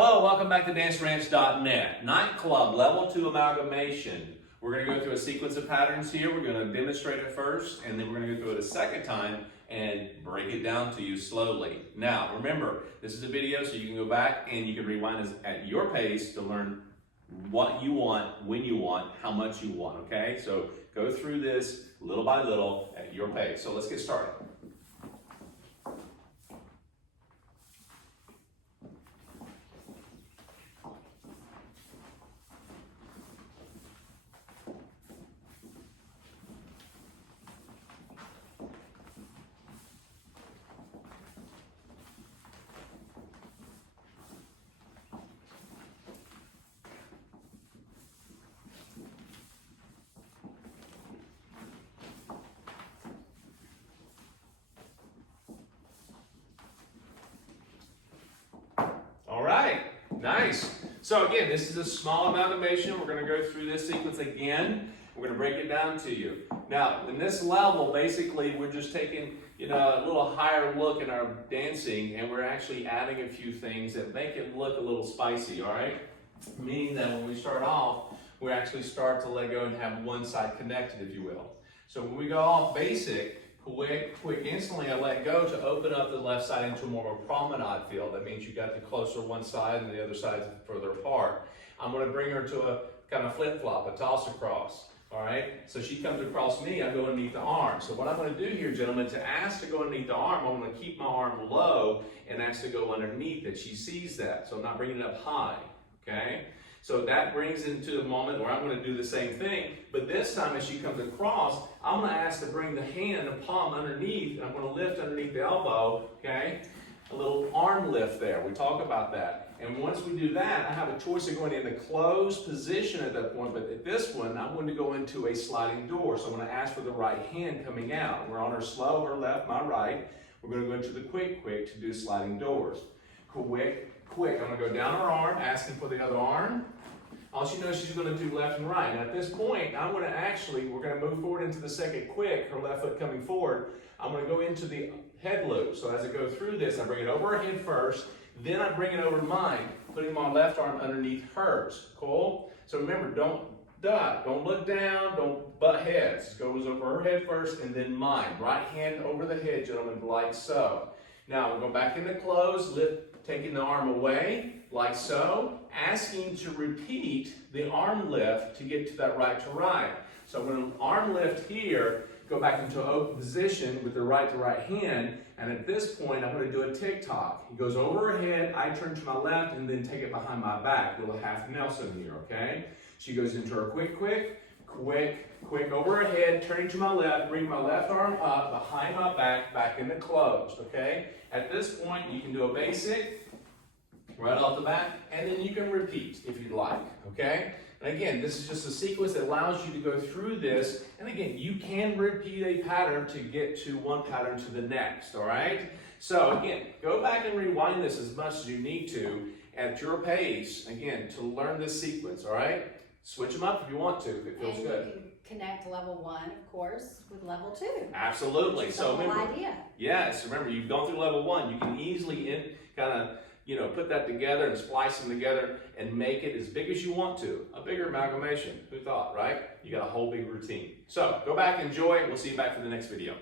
Hello, welcome back to DanceRanch.net. Nightclub, level 2 amalgamation. We're going to go through a sequence of patterns here. We're going to demonstrate it first, and then we're going to go through it a second time and break it down to you slowly. Now, remember, this is a video, so you can go back and you can rewind this at your pace to learn what you want, when you want, how much you want, okay? So go through this little by little at your pace. So let's get started. All right, nice. So again, this is a small amalgamation. We're going to go through this sequence again. We're going to break it down to you. Now, in this level, basically, we're just taking, a little higher look in our dancing, and we're actually adding a few things that make it look a little spicy, all right? Meaning that when we start off, we actually start to let go and have one side connected, if you will. So when we go off basic, quick, instantly I let go to open up the left side into more of a promenade feel. That means you got the closer one side and the other side further apart. I'm going to bring her to a kind of flip-flop, a toss across. All right, so she comes across me, I go underneath the arm. So what I'm going to do here, gentlemen, to ask to go underneath the arm, I'm going to keep my arm low and ask to go underneath it. She sees that, so I'm not bringing it up high, okay? So that brings into the moment where I'm going to do the same thing, but this time as she comes across, I'm going to ask to bring the hand, the palm underneath, and I'm going to lift underneath the elbow, okay? A little arm lift there. We talk about that. And once we do that, I have a choice of going in a closed position at that point, but at this one, I'm going to go into a sliding door. So I'm going to ask for the right hand coming out. We're on her slow, her left, my right. We're going to go into the quick to do sliding doors. Quick. I'm going to go down her arm, asking for the other arm. All she knows she's going to do left and right. Now at this point, we're going to move forward into the second quick, her left foot coming forward. I'm going to go into the head loop. So as I go through this, I bring it over her head first, then I bring it over mine, putting my left arm underneath hers. Cool? So remember, don't duck, don't look down, don't butt heads. It goes over her head first and then mine. Right hand over the head, gentlemen, like so. Now we'll go back into close, lift, taking the arm away, like so, asking to repeat the arm lift to get to that right to right. So when an arm lift here, go back into open position with the right to right hand, and at this point I'm going to do a tick-tock. He goes over her head, I turn to my left, and then take it behind my back, a little half Nelson here, okay? She goes into her quick over her head, turning to my left, bring my left arm up, behind my back into closed, okay? At this point, you can do a basic, right off the bat, and then you can repeat if you'd like, okay? And again, this is just a sequence that allows you to go through this, and again, you can repeat a pattern to get to one pattern to the next, all right? So again, go back and rewind this as much as you need to at your pace, again, to learn this sequence, all right? Switch them up if you want to, if it feels good. You can connect level 1, of course, with level 2. Absolutely. So the whole idea. Yes, remember, you've gone through level 1. You can easily put that together and splice them together and make it as big as you want to. A bigger amalgamation. Who thought, right? You got a whole big routine. So go back, enjoy. We'll see you back for the next video.